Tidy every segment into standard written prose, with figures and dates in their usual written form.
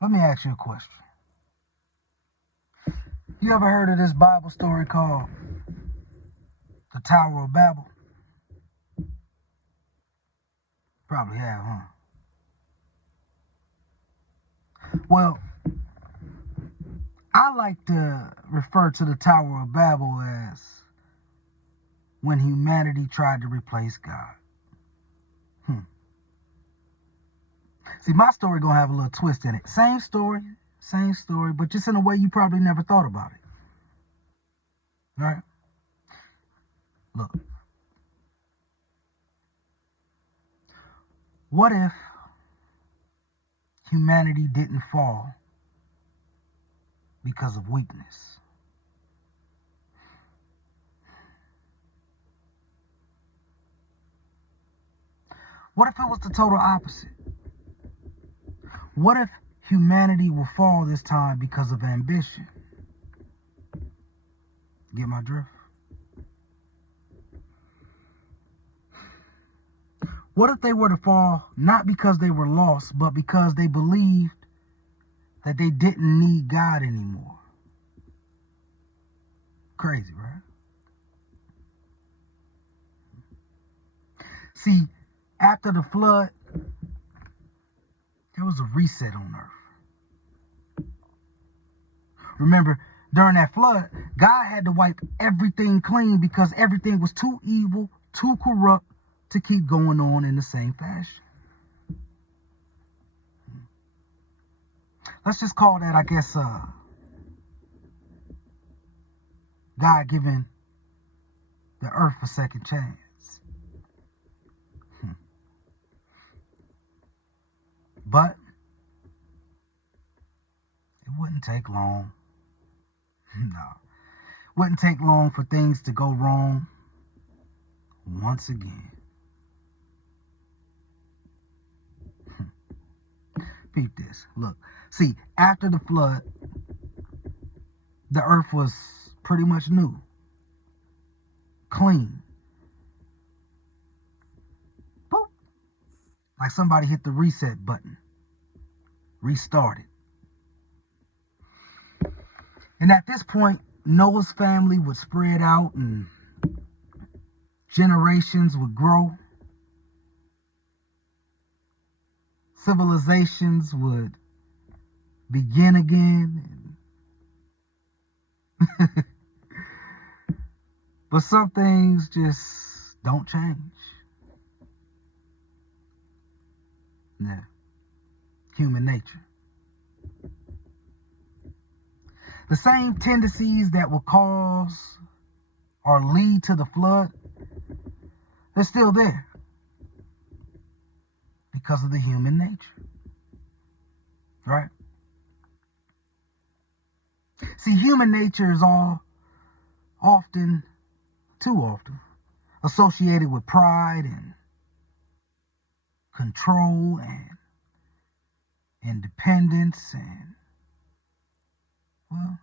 Let me ask you a question. You ever heard of this Bible story called the Tower of Babel? Probably have, huh? Well, I like to refer to the Tower of Babel as when humanity tried to replace God. See, my story gonna have a little twist in it. Same story, but just in a way you probably never thought about it. All right? Look, what if humanity didn't fall because of weakness? What if it was the total opposite? What if humanity will fall this time because of ambition? Get my drift? What if they were to fall not because they were lost, but because they believed that they didn't need God anymore? Crazy, right? See, after the flood, there was a reset on earth. Remember, during that flood, God had to wipe everything clean because everything was too evil, too corrupt to keep going on in the same fashion. Let's just call that, I guess, God giving the earth a second chance. But it wouldn't take long. No. Wouldn't take long for things to go wrong once again. Peep this. Look. See, after the flood, the earth was pretty much new. Clean. Boop. Like somebody hit the reset button. Restarted. And at this point, Noah's family would spread out and generations would grow. Civilizations would begin again. But some things just don't change. Yeah. Human nature. The same tendencies that will cause or lead to the flood, they're still there because of the human nature. Right? See, human nature is too often, associated with pride and control and independence and, well,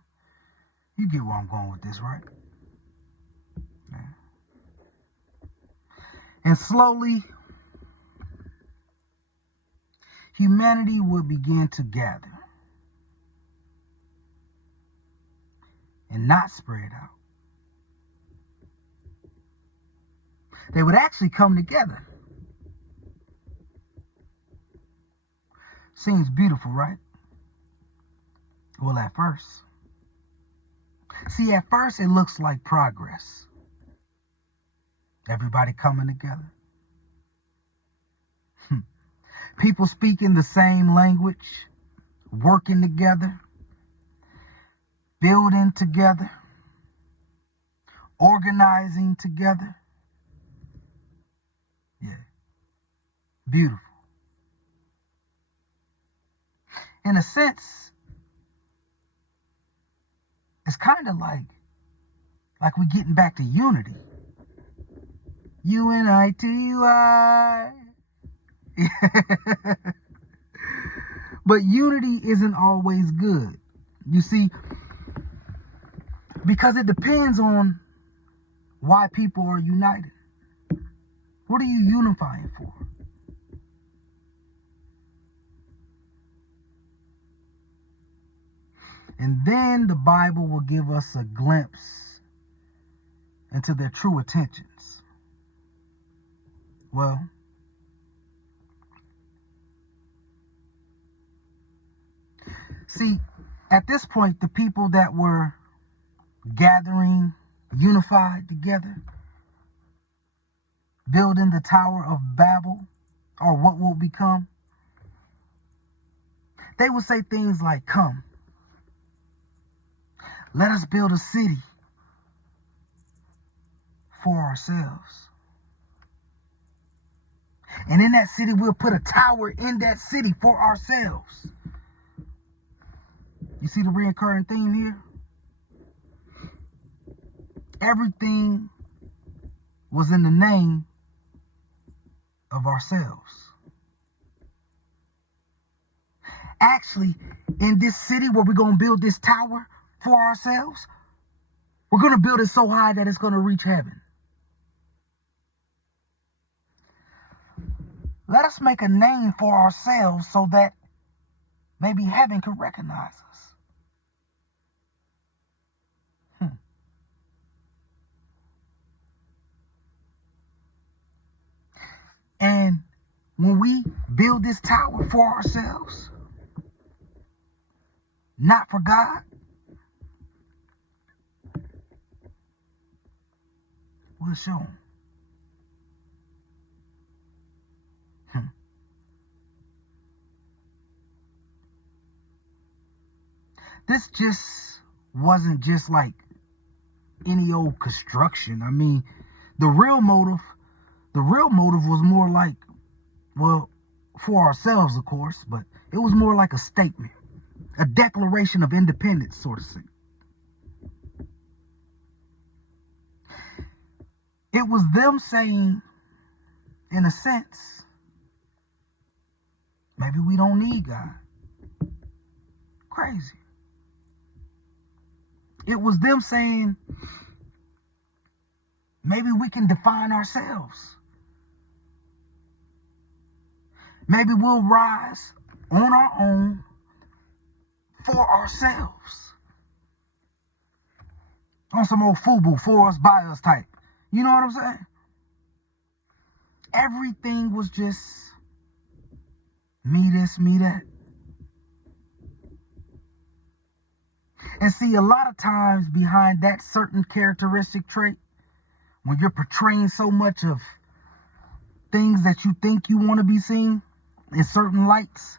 you get where I'm going with this, right? Yeah. And slowly, humanity would begin to gather and not spread out. They would actually come together. Seems beautiful, right? Well, at first. See, at first it looks like progress. Everybody coming together. People speaking the same language, working together, building together, organizing together. Yeah, beautiful. In a sense, it's kind of like we're getting back to unity. UNITY. But unity isn't always good. You see, because it depends on why people are united. What are you unifying for? And then the Bible will give us a glimpse into their true intentions. Well, see, at this point, the people that were gathering, unified together, building the Tower of Babel, or what will become, they would say things like, "Come, let us build a city for ourselves. And in that city, we'll put a tower in that city for ourselves." You see the recurring theme here? Everything was in the name of ourselves. Actually, in this city where we're going to build this tower for ourselves, we're going to build it so high that it's going to reach heaven. Let us make a name for ourselves so that maybe heaven can recognize us. And when we build this tower for ourselves, not for God, we'll show him. This just wasn't just like any old construction. I mean, the real motive was more like, well, for ourselves, of course, but it was more like a statement, a declaration of independence, sort of thing. It was them saying, in a sense, maybe we don't need God. Crazy. It was them saying, maybe we can define ourselves. Maybe we'll rise on our own for ourselves. On some old FUBU, for us, by us type. You know what I'm saying? Everything was just me this, me that. And see, a lot of times behind that certain characteristic trait, when you're portraying so much of things that you think you want to be seen in certain lights,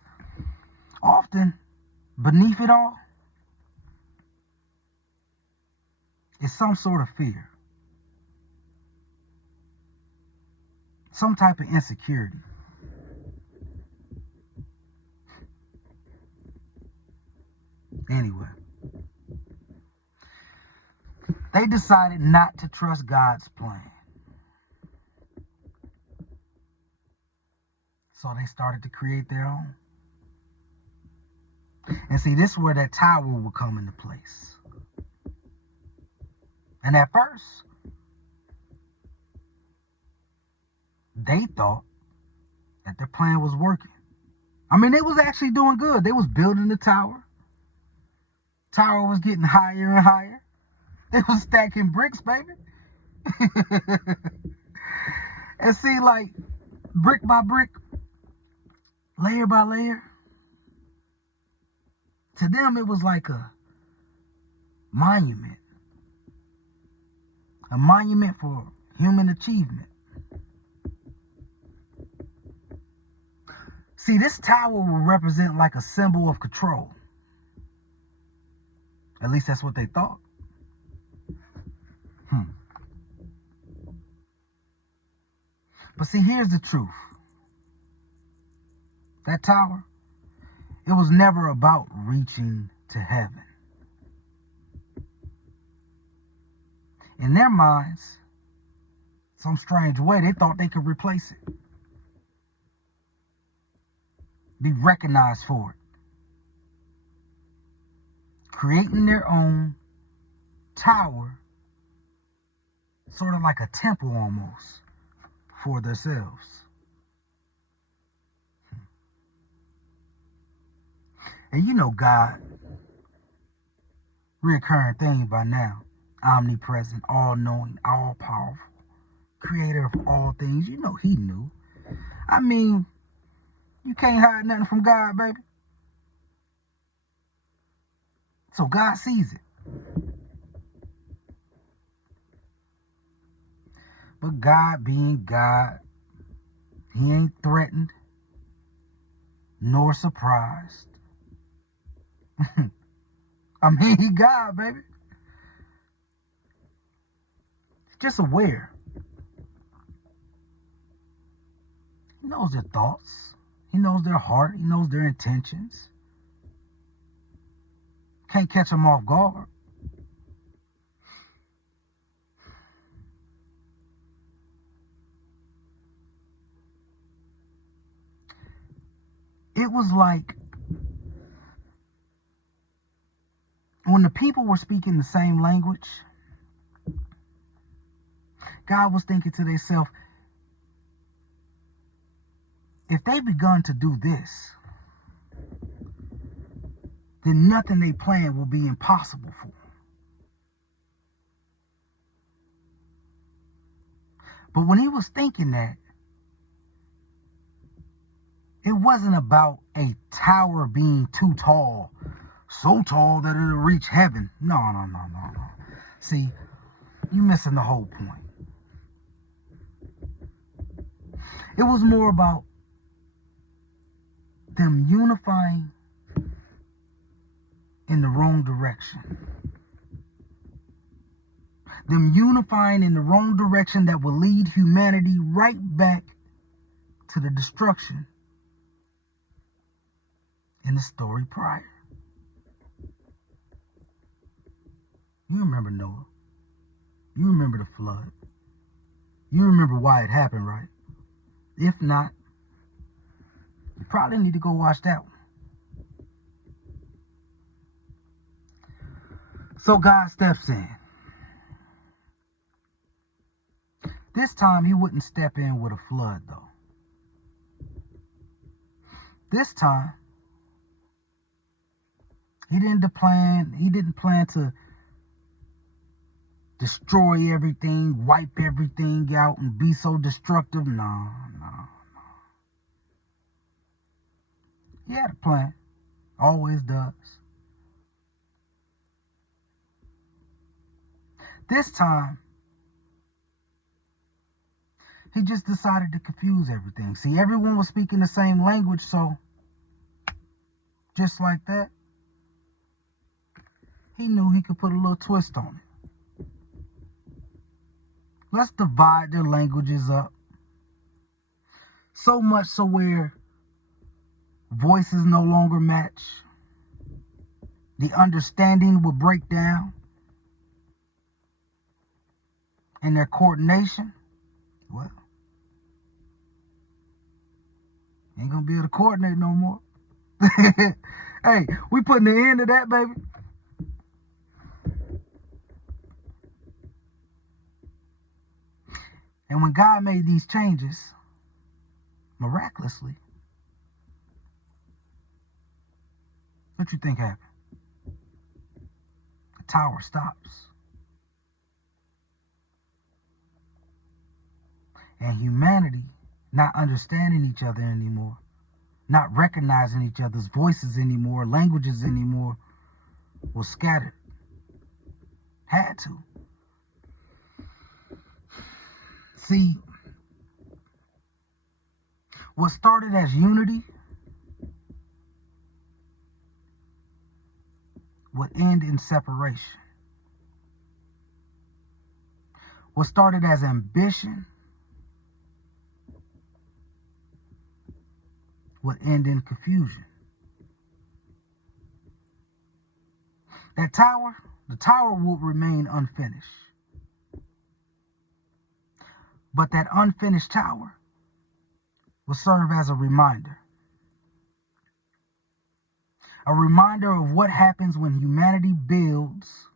often beneath it all is some sort of fear, some type of insecurity. Anyway, they decided not to trust God's plan. So they started to create their own. And see, this is where that tower will come into place. And at first, they thought that their plan was working. I mean, they was actually doing good. They was building the tower. Tower was getting higher and higher. They was stacking bricks, baby. And see, like, brick by brick, layer by layer, to them it was like a monument for human achievement. See, this tower will represent like a symbol of control. At least that's what they thought. But see, here's the truth. That tower, it was never about reaching to heaven. In their minds, some strange way, they thought they could replace it. Be recognized for it. Creating their own tower, sort of like a temple almost, for themselves. And you know God, Reoccurring thing by now. Omnipresent, all-knowing, all-powerful, creator of all things. You know he knew. I mean, you can't hide nothing from God, baby. So God sees it. But God being God, he ain't threatened nor surprised. I mean, he God, baby. Just aware. He knows their thoughts. He knows their heart. He knows their intentions. Can't catch them off guard. It was like when the people were speaking the same language, God was thinking to themselves, if they begun to do this, then nothing they plan will be impossible for them. But when he was thinking that, it wasn't about a tower being too tall, so tall that it'll reach heaven. No. See, you're missing the whole point. It was more about them unifying in the wrong direction. Them unifying in the wrong direction that will lead humanity right back to the destruction in the story prior. You remember Noah. You remember the flood. You remember why it happened, right? If not, you probably need to go watch that one. So God steps in. This time he wouldn't step in with a flood, though. This time he didn't plan to destroy everything, wipe everything out, and be so destructive. No. He had a plan. Always does. This time, he just decided to confuse everything. See, everyone was speaking the same language, so just like that, he knew he could put a little twist on it. Let's divide their languages up. So much so where voices no longer match. The understanding will break down. And their coordination, well, ain't gonna be able to coordinate no more. Hey, we putting the end to that, baby. And when God made these changes, miraculously, what you think happened? The tower stops. And humanity, not understanding each other anymore, not recognizing each other's voices anymore, languages anymore, was scattered. Had to. See, what started as unity would end in separation. What started as ambition would end in confusion. The tower would remain unfinished. But that unfinished tower will serve as a reminder. A reminder of what happens when humanity builds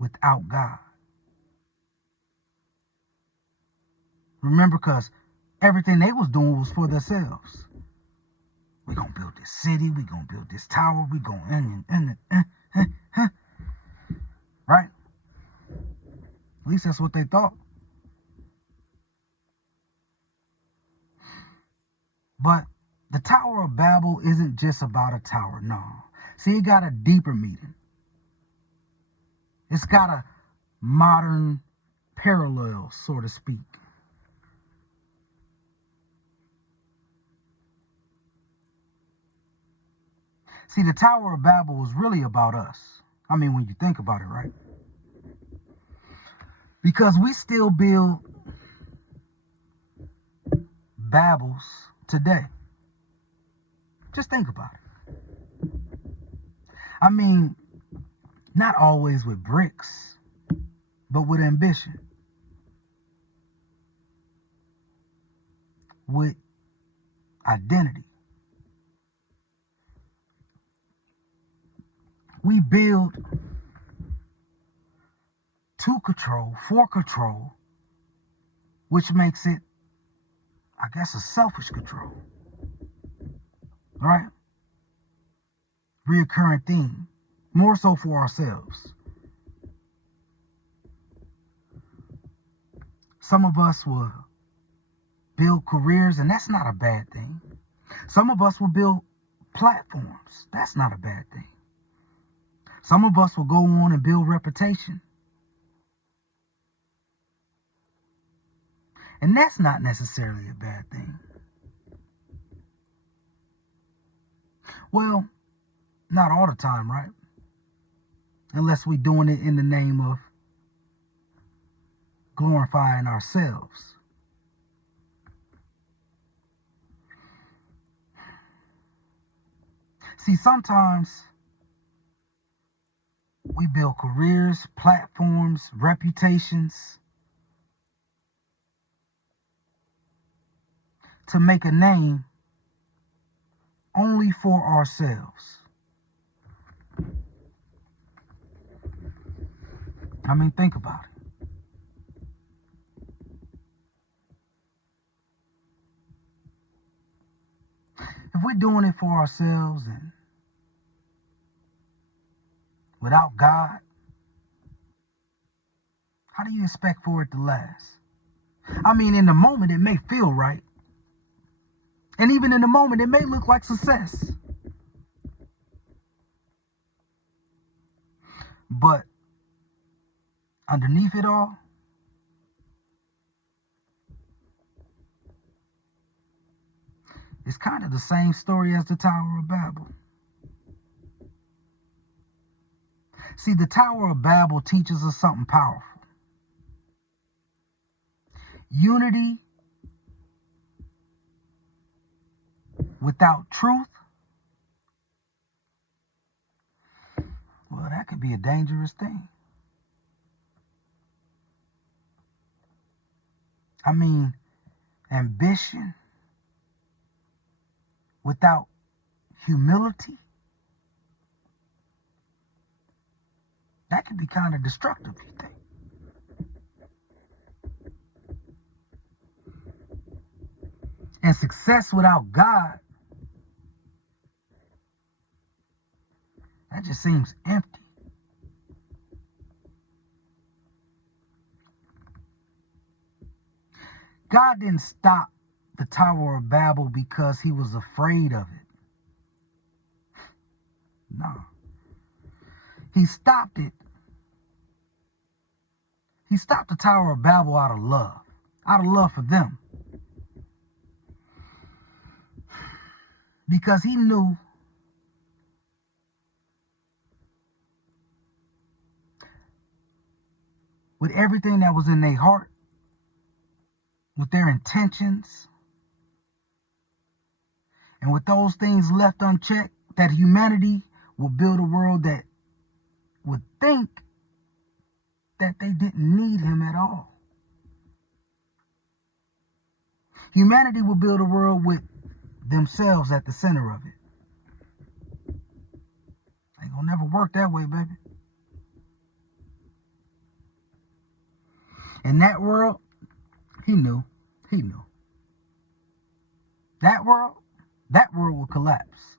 without God. Remember, because everything they was doing was for themselves. We're going to build this city. We're going to build this tower. We're going Right? At least that's what they thought. But the Tower of Babel isn't just about a tower, no. See, it got a deeper meaning. It's got a modern parallel, so to speak. See, the Tower of Babel is really about us. I mean, when you think about it, right? Because we still build Babels today. Just think about it. I mean, not always with bricks, but with ambition, with identity. We build to control, for control, which makes it, I guess, a selfish control. Right? Reoccurring theme, more so for ourselves. Some of us will build careers, and that's not a bad thing. Some of us will build platforms. That's not a bad thing. Some of us will go on and build reputation. And that's not necessarily a bad thing. Well, not all the time, right? Unless we're doing it in the name of glorifying ourselves. See, sometimes we build careers, platforms, reputations to make a name only for ourselves. I mean, think about it. If we're doing it for ourselves and without God, how do you expect for it to last? I mean, in the moment, it may feel right. And even in the moment, it may look like success. But underneath it all, it's kind of the same story as the Tower of Babel. See, the Tower of Babel teaches us something powerful. Unity without truth, well, that could be a dangerous thing. I mean, ambition without humility, that could be kind of destructive, you think? And success without God, that just seems empty. God didn't stop the Tower of Babel because he was afraid of it. No. He stopped it. He stopped the Tower of Babel out of love for them. Because he knew with everything that was in their heart, with their intentions, and with those things left unchecked, that humanity will build a world that would think that they didn't need him at all. Humanity will build a world with themselves at the center of it. Ain't gonna never work that way, baby. In that world, he knew. That world will collapse.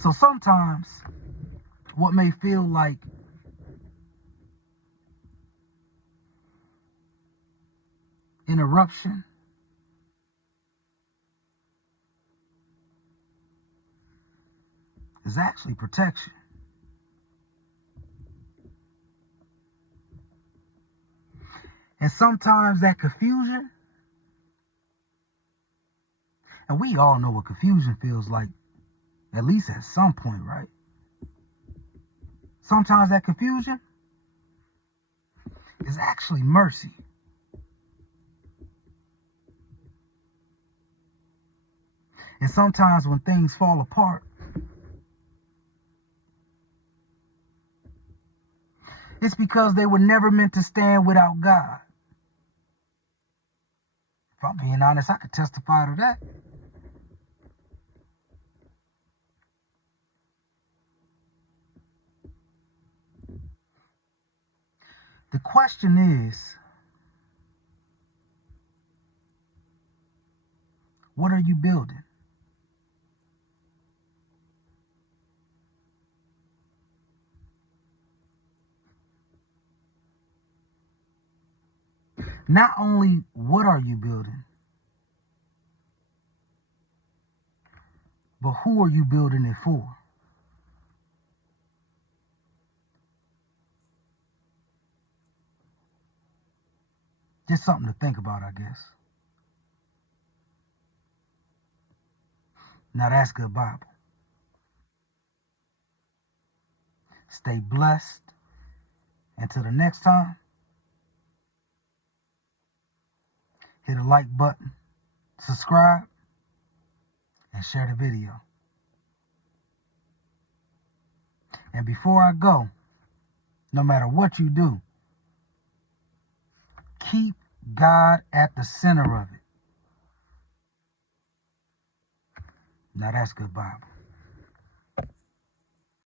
So sometimes what may feel like interruption is actually protection. And sometimes that confusion, and we all know what confusion feels like, at least at some point, right? Sometimes that confusion is actually mercy. And sometimes when things fall apart, it's because they were never meant to stand without God. If I'm being honest, I could testify to that. The question is, what are you building? Not only what are you building, but who are you building it for? Just something to think about, I guess. Now that's good Bible. Stay blessed. Until the next time, hit a like button, subscribe, and share the video. And before I go, no matter what you do, keep God at the center of it. Now that's good Bible.